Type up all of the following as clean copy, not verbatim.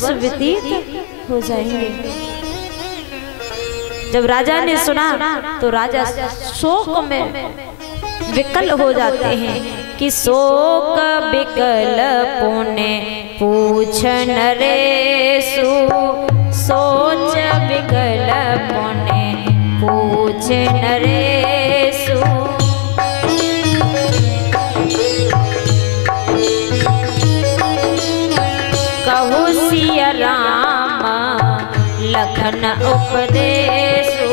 वर्ष व्यतीत हो जाएंगे। जब राजा ने सुना तो राजा शोक में विकल हो जाते हैं कि शोक विकल पुण्य पूछ नरेशु, सोच विकल पुण्य पूछ नरेशु। कहु सिया राम लखन उपदेशु,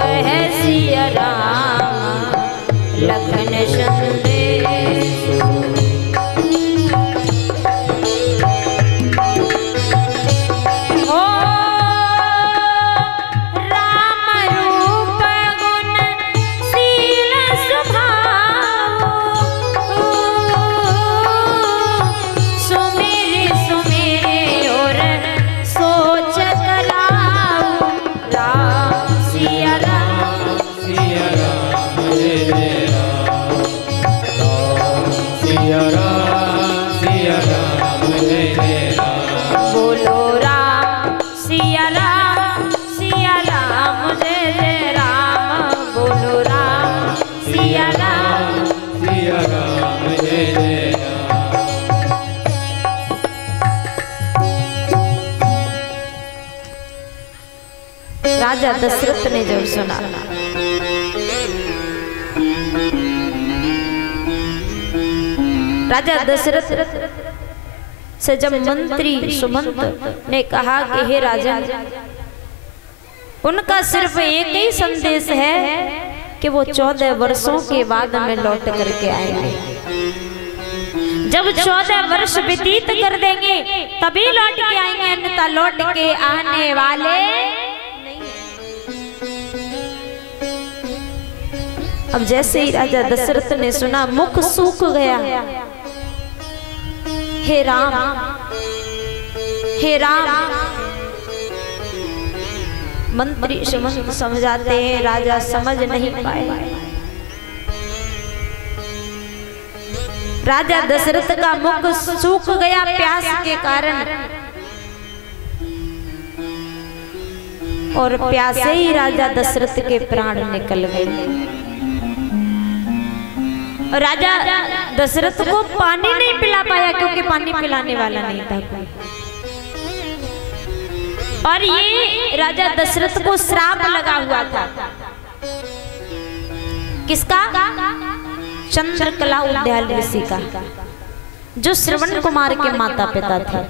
कह सिया राम लखन संदेशु। ओ राम रूप गुण शील स्वभाव, सुमिर सुमिर और सोच कलाऊ। राम सिया राम सिया राम जय जय राम, सिया राम जय जय राम। बोलो राम सिया राम जय जय राम। बोलो राम सिया राम। सिया राम जय जय राम। राजा दशरथ ने जब सुना, राजा दशरथ से जब मंत्री सुमंत ने कहा कि हे राजन, उनका सिर्फ एक ही संदेश है कि वो 14 वर्षों के बाद में लौट करके आएंगे। जब 14 वर्ष व्यतीत कर देंगे तभी लौट के आएंगे, अन्यथा लौट के आने वाले नहीं। अब जैसे ही राजा दशरथ ने सुना, मुख सूख गया। हे राम, हे राम। मंत्री सुमंत समझाते हैं, राजा समझ नहीं पाए। राजा दशरथ का मुख सूख गया प्यास के कारण, और प्यासे ही राजा दशरथ के प्राण निकल गए। और राजा दशरथ को पानी नहीं पिला पाया क्योंकि पानी पिलाने वाला नहीं था कोई। और ये राजा दशरथ को श्राप लगा हुआ था। किसका? चंद्रकला उद्याल ऋषि का, जो श्रवण कुमार के माता पिता थे।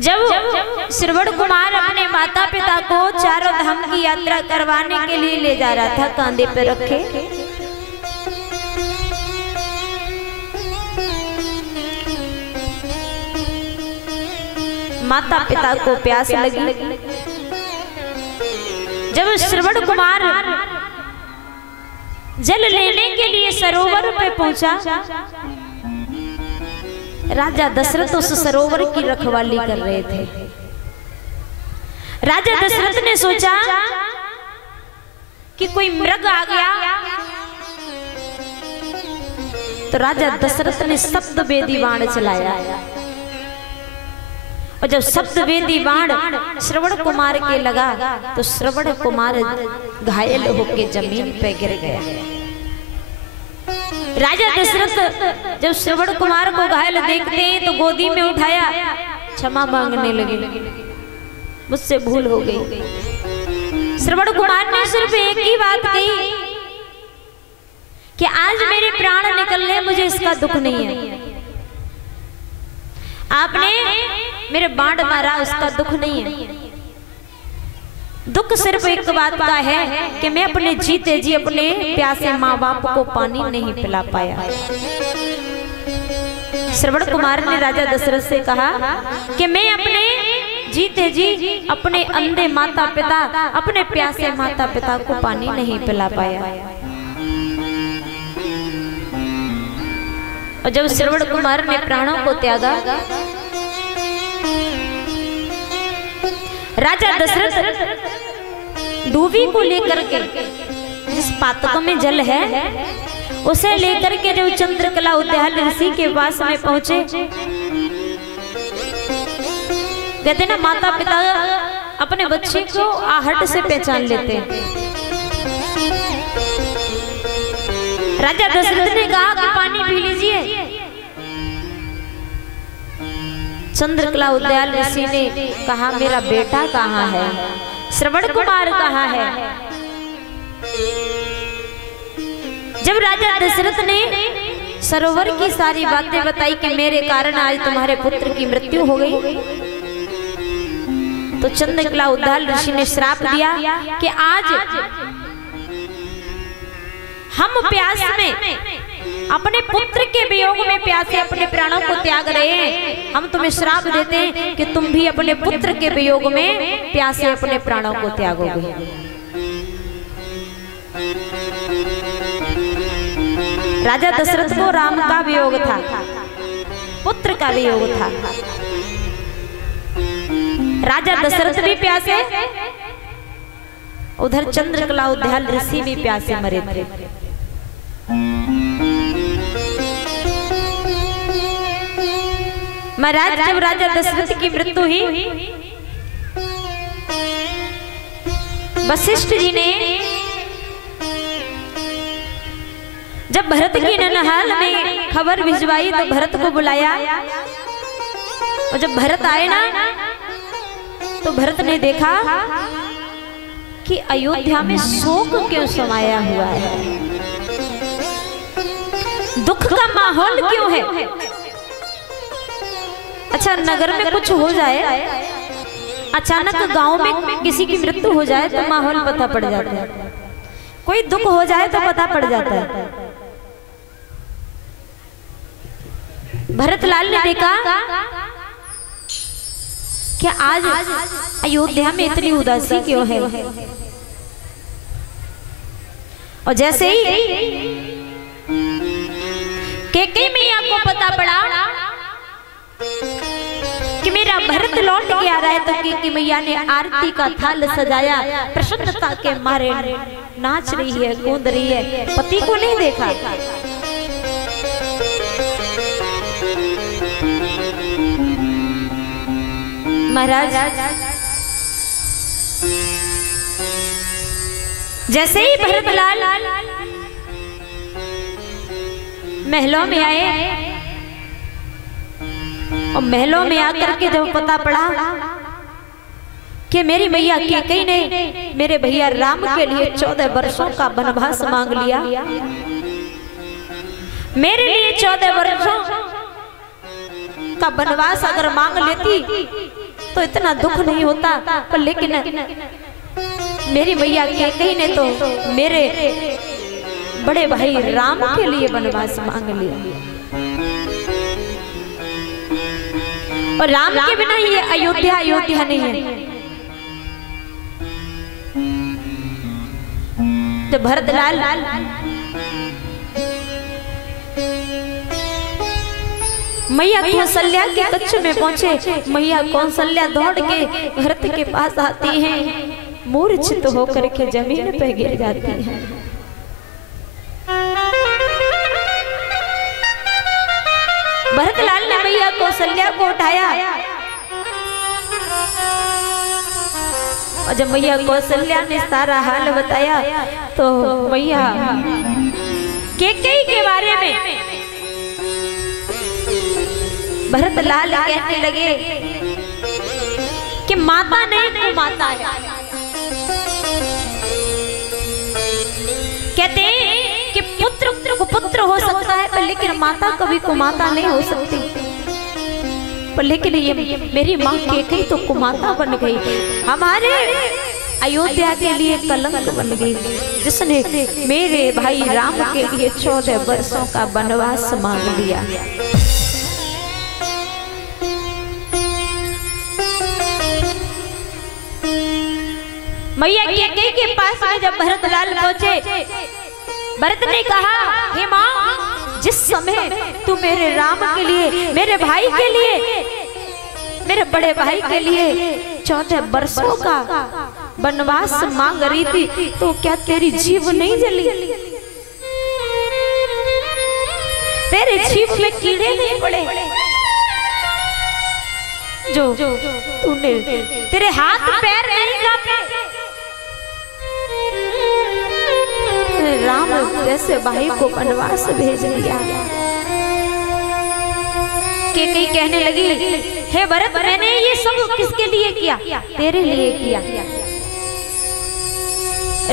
जब श्रवण कुमार अपने माता पिता को चारों धाम की यात्रा करवाने के लिए ले जा रहा था, कांधे पे रखे, माता पिता को प्यास लगी। जब श्रवण कुमार जल लेने के लिए सरोवर पे पहुंचा, राजा दशरथ उस सरोवर की रखवाली कर रहे थे। राजा दशरथ ने सोचा कि कोई मृग आ गया, तो राजा दशरथ ने सप्तवेदी बाण चलाया। और जब सप्तवेदी बाण श्रवण कुमार के लगा तो श्रवण कुमार घायल होकर जमीन पे गिर गया। राजा दशरथ जब श्रवण कुमार को घायल देखते हैं तो गोदी में उठाया, क्षमा मांगने लगे, मुझसे भूल हो गई। श्रवण कुमार ने सिर्फ एक ही बात कही कि आज मेरे प्राण निकलने, मुझे इसका दुख नहीं है। आपने मेरे बाण मारा, उसका दुख नहीं है। दुख सिर्फ एक बात का है कि मैं अपने जीते जी अपने प्यासे माँ बाप को पानी नहीं पिला पाया। श्रवण कुमार ने राजा दशरथ से कहा कि मैं अपने जीते जी अपने अंधे माता पिता, अपने प्यासे माता पिता को पानी नहीं पिला पाया। और जब श्रवण कुमार ने प्राणों को त्यागा, राजा दशरथ दूबी को लेकर के, जिस पातकों में जल है उसे लेकर के जब चंद्रकला उद्याल ऋषि के पास में पहुंचे कहते ना माता पिता अपने बच्चे को आहट से पहचान लेते हैं। राजा दशरथ ने कहा कि पानी पी लीजिए। चंद्रकला उद्याल ऋषि ने कहा मेरा बेटा कहाँ है, श्रवण कुमार कहाँ है। जब राजा दशरथ ने सरोवर की सारी बातें बताई कि मेरे कारण आज तुम्हारे पुत्र की मृत्यु हो गई, तो चंद्रकला उद्याल ऋषि ने श्राप दिया कि आज हम प्यास में अपने पुत्र के वियोग में प्यासे अपने प्राणों को त्याग रहे हैं। हम तुम्हें श्राप देते हैं कि तुम भी अपने पुत्र के वियोग में प्यासे अपने प्राणों को त्यागोगे। राजा दशरथ को राम का वियोग था, पुत्र का वियोग था। राजा दशरथ भी प्यासे, उधर चंद्रकला उद्याल ऋषि भी प्यासे मरे थे। महाराज जब राजा दशरथ की मृत्यु हुई, वशिष्ठ जी ने जब भरत की ननहाल में खबर भिजवाई तो भरत को बुलाया। और जब भरत आए ना तो भरत ने देखा कि अयोध्या में शोक क्यों समाया हुआ है, दुख का माहौल क्यों है। अच्छा, नगर में कुछ हो जाए, अचानक गांव में किसी की मृत्यु हो जाए तो माहौल पता पड़ जाता है, कोई दुख हो जाए तो पता पड़ जाता है। भरतलाल ने देखा कि आज अयोध्या में इतनी उदासी क्यों है। और जैसे ही कैकेयी मैया को पता पड़ा कि मेरा भरत लौट के आ रहा है, तो कैकेयी मैया ने आरती का थाल सजाया, प्रसन्नता के मारे नाच रही है, कूद रही है। पति को नहीं देखा। महाराज जैसे ही भरतलाल महलों में आए और महलों में आकर के जब पता पड़ा कि मेरी मैया कैकेयी ने मेरे भैया राम के लिए 14 वर्षों का वनवास मांग लिया, मेरे लिए 14 वर्षों का वनवास अगर मांग लेती तो इतना दुख नहीं होता, पर लेकिन मेरी मैया कैकेयी ने तो मेरे बड़े भाई राम के लिए वनवास मांग लिया। और राम के बिना ये अयोध्या अयोध्या नहीं है। तो भरतलाल मैया कौशल्या के कक्ष में पहुंचे। मैया कौशल्या दौड़ के भरत के पास आती हैं, मूर्छित होकर के जमीन पर गिर जाती हैं। भरतलाल ने मैया कौशल्या को उठाया और जब मैया कौशल्या ने सारा हाल बताया तो मैया कैकेयी के बारे में भरतलाल कहने लगे कि माता नहीं कुमाता है। कहते हैं कि पुत्र कुपुत्र हो सकता है, पर लेकिन माता कभी कुमाता नहीं हो सकती। पर लेकिन ये मेरी माँ कैकेयी तो कुमाता बन गई, हमारे अयोध्या के लिए कलंक बन गई, जिसने मेरे भाई राम के लिए 14 वर्षों का वनवास मांग लिया। मैया कैकेयी के पास में जब भरतलाल पहुंचे, भरत ने कहा, हे मां, जिस समय तू मेरे राम के लिए, मेरे भाई के लिए, मेरे बड़े भाई के लिए 14 वर्षों का वनवास मांग रही थी, तो क्या तेरी जीभ नहीं जली? तेरे जीभ में कीड़े नहीं पड़े? जो तूने तेरे हाथ पैर नहीं कांपे, राम जैसे भाई को वनवास भेज दिया। के कई कहने लगी, हे भरत मैंने ये सब किसके लिए किया? तेरे लिए किया।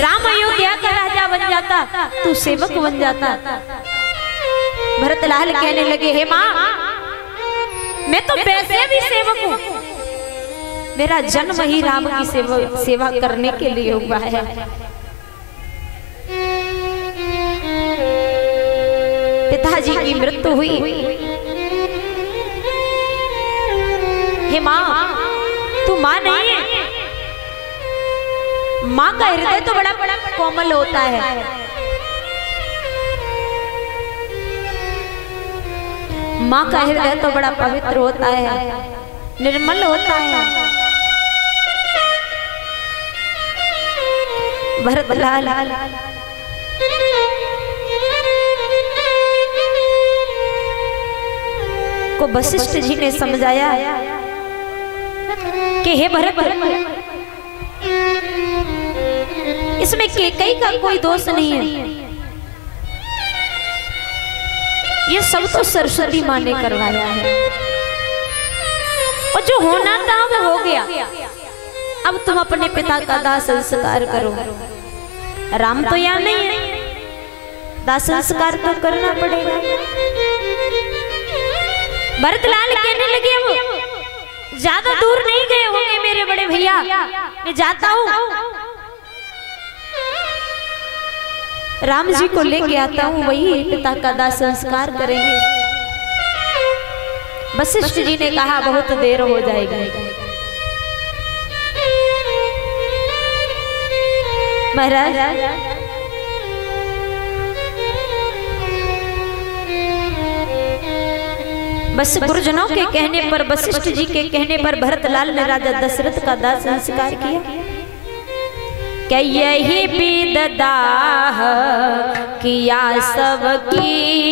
राम अयोध्या का राजा बन जाता, तू सेवक बन जाता। भरतलाल कहने लगे, हे माँ मैं तो वैसे भी सेवक हूँ, मेरा जन्म ही राम की सेवा करने के लिए हुआ है। पिताजी की मृत्यु हुई, हे माँ तू माँ नहीं है। माँ का हृदय तो बड़ा बड़ा कोमल होता है, माँ का हृदय तो बड़ा पवित्र होता है, निर्मल होता है। भरतलाल को वशिष्ठ जी ने समझाया कि हे भरत इसमें कैकेयी का कोई दोष नहीं है, ये सब तो सरस्वती माँ ने करवाया है, और जो होना था वो हो गया। अब तुम अपने पिता का दाह संस्कार करो। राम तो यहाँ नहीं है, दाह संस्कार तो करना पड़ेगा। भरतलाल कहने लगे, अब ज्यादा दूर नहीं गए होंगे मेरे बड़े भैया, मैं जाता हूँ, राम जी को लेके आता हूँ, वही पिता का दाह संस्कार करेंगे। वशिष्ठ जी ने कहा बहुत देर हो जाएगी। महाराज बस गुरुजनों के कहने पर, वशिष्ठ जी के कहने पर भरतलाल ने राजा दशरथ का दाह संस्कार किया। क्या यही विद दाह किया सबकी